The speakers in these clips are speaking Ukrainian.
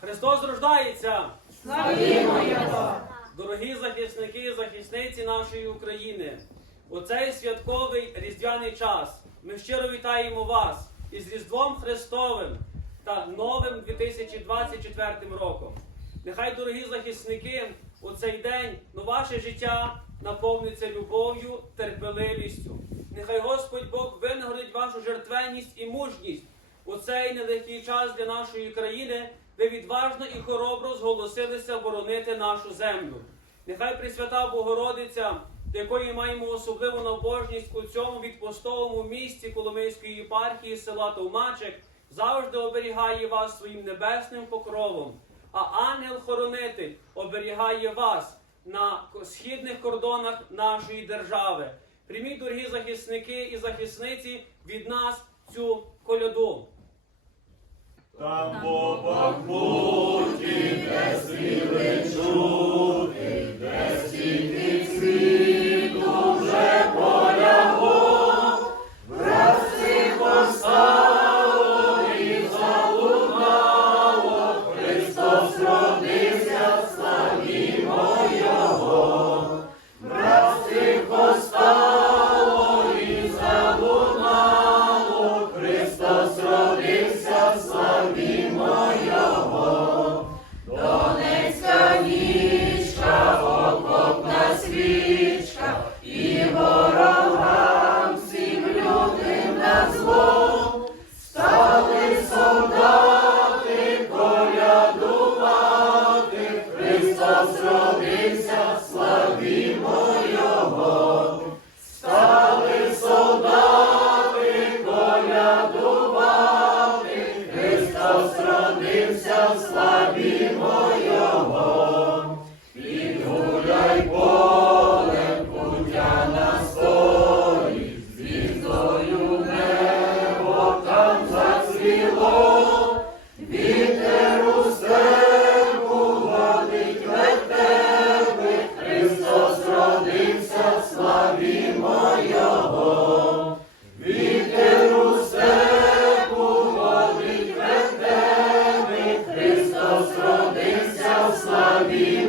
Христос рождається! Славімо Його! Дорогі захисники і захисниці нашої України, у цей святковий різдвяний час ми щиро вітаємо вас із Різдвом Христовим та новим 2024 роком. Нехай, дорогі захисники, у цей день ну, ваше життя наповниться любов'ю, терпеливістю. Нехай Господь Бог винагородить вашу жертвенність і мужність у цей нелегкий час для нашої країни, ви відважно і хоробро зголосилися боронити нашу землю. Нехай Пресвята Богородиця, до якої маємо особливу набожність у цьому відпустовому місті Коломийської єпархії села Товмачик, завжди оберігає вас своїм небесним покровом. А ангел-хоронитель оберігає вас на східних кордонах нашої держави. Прийміть, дорогі захисники і захисниці, від нас цю коляду. Там по Христос родився, славімо Його. Підгуляй полем, be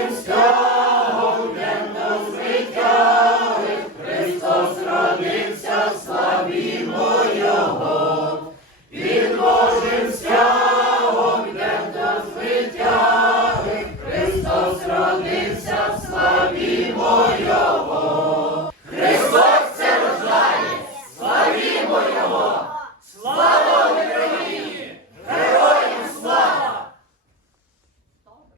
and stars.